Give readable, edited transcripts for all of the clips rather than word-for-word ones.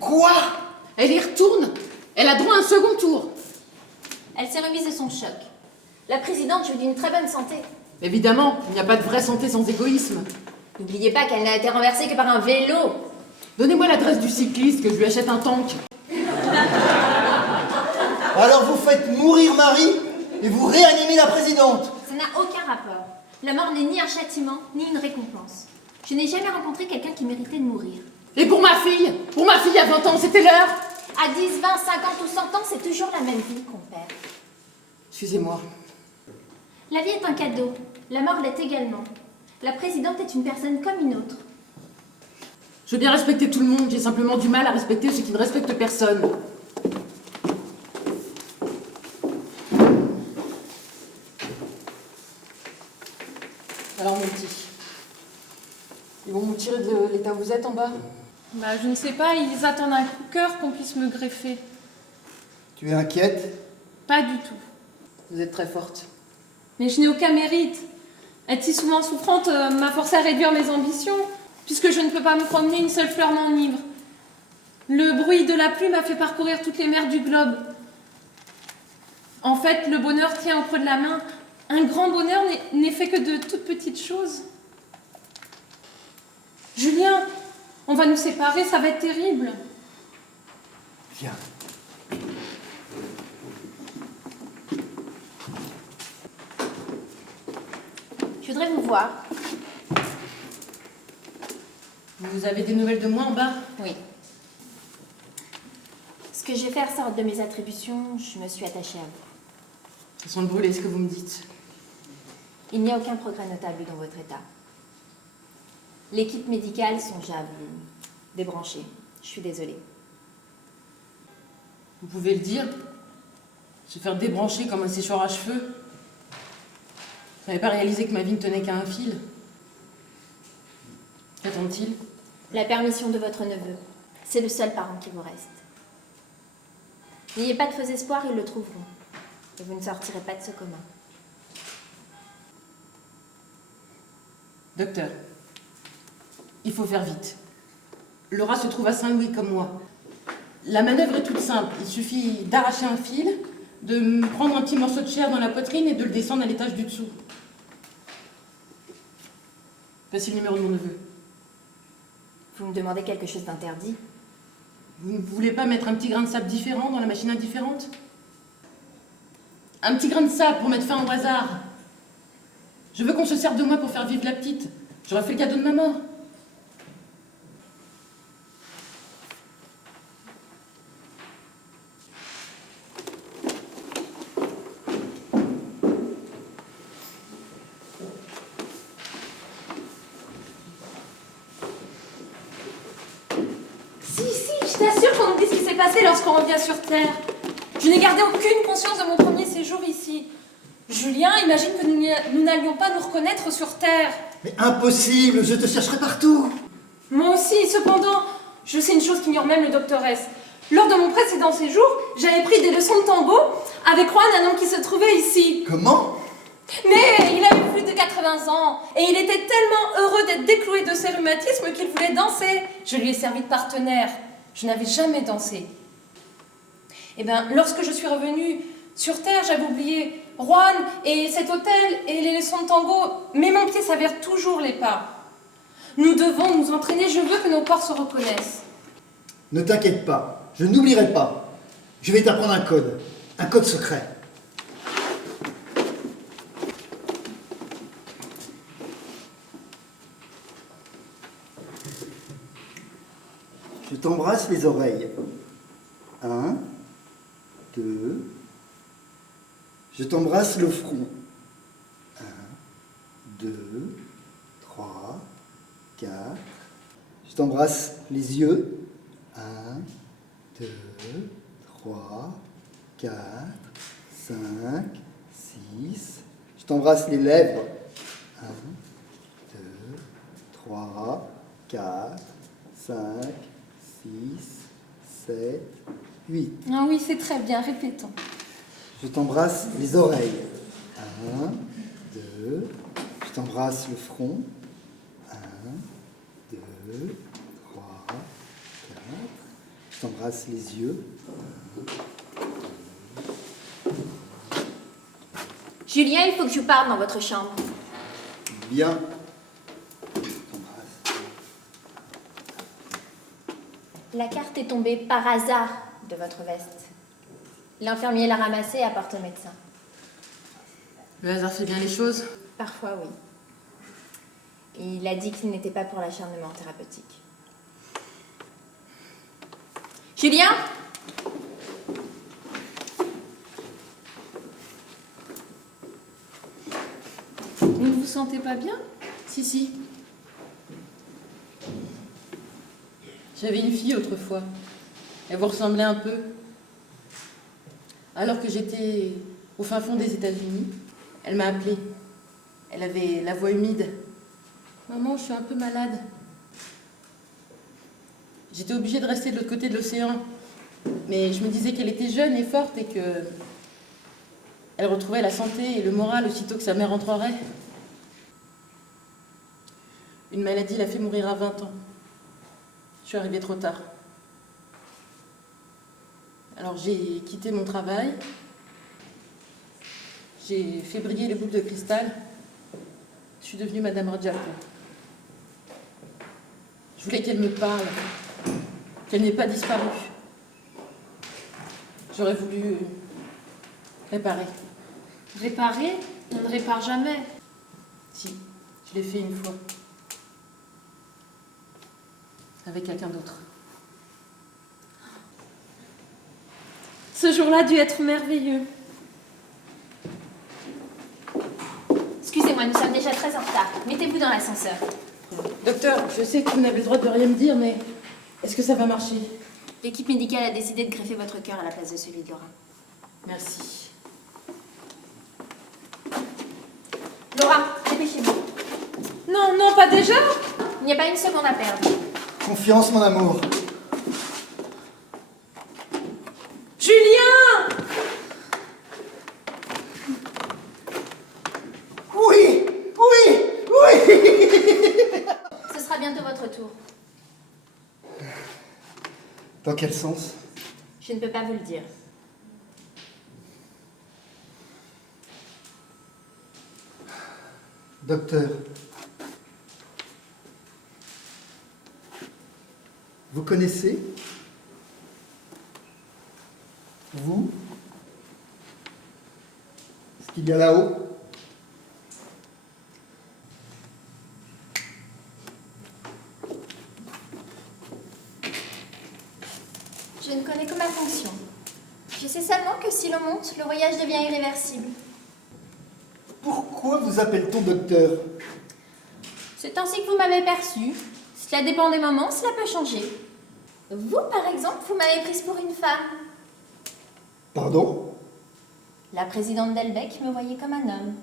Quoi? Elle y retourne. Elle a droit à un second tour. Elle s'est remise de son choc. La présidente lui dit une très bonne santé. Évidemment, il n'y a pas de vraie santé sans égoïsme. N'oubliez pas qu'elle n'a été renversée que par un vélo. Donnez-moi l'adresse du cycliste, que je lui achète un tank. Alors vous faites mourir Marie et vous réanimez la présidente. Ça n'a aucun rapport. La mort n'est ni un châtiment, ni une récompense. Je n'ai jamais rencontré quelqu'un qui méritait de mourir. Et pour ma fille à 20 ans, c'était l'heure. À 10, 20, 50 ou 100 ans, c'est toujours la même vie qu'on perd. Excusez-moi. La vie est un cadeau. La mort l'est également. La présidente est une personne comme une autre. Je veux bien respecter tout le monde, j'ai simplement du mal à respecter ceux qui ne respectent personne. Alors mon petit, ils vont vous tirer de l'état où vous êtes en bas? Bah, je ne sais pas, ils attendent un coup de cœur qu'on puisse me greffer. Tu es inquiète? Pas du tout. Vous êtes très forte. Mais je n'ai aucun mérite. Être si souvent souffrante m'a forcé à réduire mes ambitions, puisque je ne peux pas me promener une seule fleur m'enivre. Le bruit de la pluie m'a fait parcourir toutes les mers du globe. En fait, le bonheur tient au creux de la main. Un grand bonheur n'est fait que de toutes petites choses. Julien, on va nous séparer, ça va être terrible. Viens. Je voudrais vous voir. Vous avez des nouvelles de moi en bas? Oui. Ce que j'ai fait ressort de mes attributions, je me suis attachée à vous. Ça sent le brûler, ce que vous me dites. Il n'y a aucun progrès notable dans votre état. L'équipe médicale songe à vous débrancher. Je suis désolée. Vous pouvez le dire? Se faire débrancher comme un séchoir à cheveux? Vous n'avez pas réalisé que ma vie ne tenait qu'à un fil? Qu'attend-il? La permission de votre neveu. C'est le seul parent qui vous reste. N'ayez pas de faux espoirs, ils le trouveront. Et vous ne sortirez pas de ce coma. Docteur, il faut faire vite. Laura se trouve à Saint-Louis comme moi. La manœuvre est toute simple. Il suffit d'arracher un fil, de me prendre un petit morceau de chair dans la poitrine et de le descendre à l'étage du dessous. Voici le numéro de mon neveu. Vous me demandez quelque chose d'interdit? Vous ne voulez pas mettre un petit grain de sable différent dans la machine indifférente? Un petit grain de sable pour mettre fin au hasard. Je veux qu'on se serve de moi pour faire vivre la petite. J'aurais fait le cadeau de ma mort. Si, je t'assure qu'on oublie ce qui s'est passé lorsqu'on revient sur Terre. Je n'ai gardé aucune conscience de mon premier séjour ici. Julien, imagine que nous n'allions pas nous reconnaître sur Terre. Mais impossible, je te chercherai partout. Moi aussi, cependant, je sais une chose qu'ignore même le docteur S. Lors de mon précédent séjour, j'avais pris des leçons de tango avec Juan, un homme qui se trouvait ici. Comment? Mais il avait plus de 80 ans et il était tellement heureux d'être décloué de ses rhumatismes qu'il voulait danser. Je lui ai servi de partenaire. Je n'avais jamais dansé. Eh bien, lorsque je suis revenue sur Terre, j'avais oublié Juan et cet hôtel et les leçons de tango, mais mon pied s'avère toujours les pas. Nous devons nous entraîner, je veux que nos corps se reconnaissent. Ne t'inquiète pas, je n'oublierai pas. Je vais t'apprendre un code secret. Je t'embrasse les oreilles. 1, 2. Je t'embrasse le front. 1, 2, 3, 4. Je t'embrasse les yeux. 1, 2, 3, 4, 5, 6. Je t'embrasse les lèvres. 1, 2, 3, 4, 5, 6, 7, 8. Ah oui, c'est très bien, répétons. Je t'embrasse les oreilles. 1, 2. Je t'embrasse le front. 1, 2, 3, 4. Je t'embrasse les yeux. Julien, il faut que je parte dans votre chambre. Bien. Je t'embrasse. La carte est tombée par hasard de votre veste. L'infirmier l'a ramassée et apporte au médecin. Le hasard fait bien les choses. Parfois, oui. Il a dit qu'il n'était pas pour l'acharnement thérapeutique. Julien ? Vous ne vous sentez pas bien? Si, si. J'avais une fille autrefois. Elle vous ressemblait un peu. Alors que j'étais au fin fond des États-Unis, elle m'a appelée. Elle avait la voix humide. Maman, je suis un peu malade. J'étais obligée de rester de l'autre côté de l'océan. Mais je me disais qu'elle était jeune et forte et que elle retrouvait la santé et le moral aussitôt que sa mère rentrerait. Une maladie l'a fait mourir à 20 ans. Je suis arrivée trop tard. Alors j'ai quitté mon travail. J'ai fait briller les boules de cristal. Je suis devenue Madame Rajapur. Je voulais qu'elle me parle, qu'elle n'ait pas disparu. J'aurais voulu réparer. Réparer? On ne répare jamais. Si, je l'ai fait une fois. Avec quelqu'un d'autre. Ce jour-là a dû être merveilleux. Excusez-moi, nous sommes déjà très en retard. Mettez-vous dans l'ascenseur. Docteur, je sais que vous n'avez le droit de rien me dire, mais est-ce que ça va marcher? L'équipe médicale a décidé de greffer votre cœur à la place de celui de Laura. Merci. Laura, dépêchez-vous. Non, non, pas déjà? Il n'y a pas une seconde à perdre. Confiance, mon amour. Julien! Oui, oui, oui. Ce sera bientôt votre tour. Dans quel sens? Je ne peux pas vous le dire. Docteur, vous connaissez, vous, ce qu'il y a là-haut? Je ne connais que ma fonction. Je sais seulement que si l'on monte, le voyage devient irréversible. Pourquoi vous appelle-t-on docteur? C'est ainsi que vous m'avez perçu. Cela dépend des moments, cela peut changer. Vous, par exemple, vous m'avez prise pour une femme. Pardon? La présidente Delbecq me voyait comme un homme.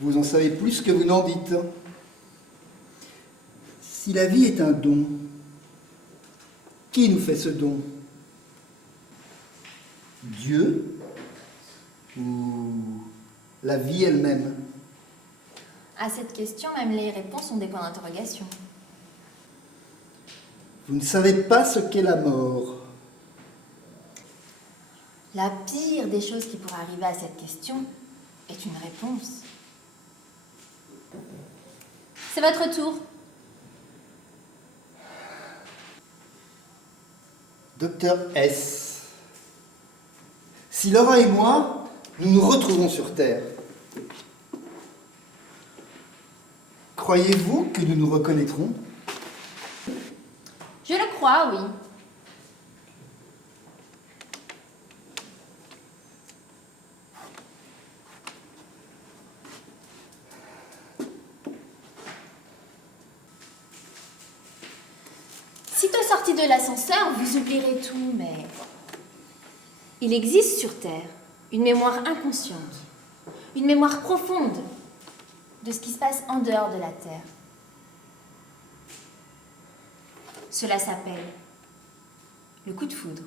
Vous en savez plus que vous n'en dites. Si la vie est un don, qui nous fait ce don? Dieu ou la vie elle-même? À cette question, même les réponses ont des points d'interrogation. Vous ne savez pas ce qu'est la mort. La pire des choses qui pourrait arriver à cette question est une réponse. C'est votre tour. Docteur S. Si Laura et moi, nous nous retrouvons sur Terre, croyez-vous que nous nous reconnaîtrons? Je le crois, oui. Sitôt sorti de l'ascenseur, vous oublierez tout, mais il existe sur Terre une mémoire inconsciente, une mémoire profonde de ce qui se passe en dehors de la Terre. Cela s'appelle le coup de foudre.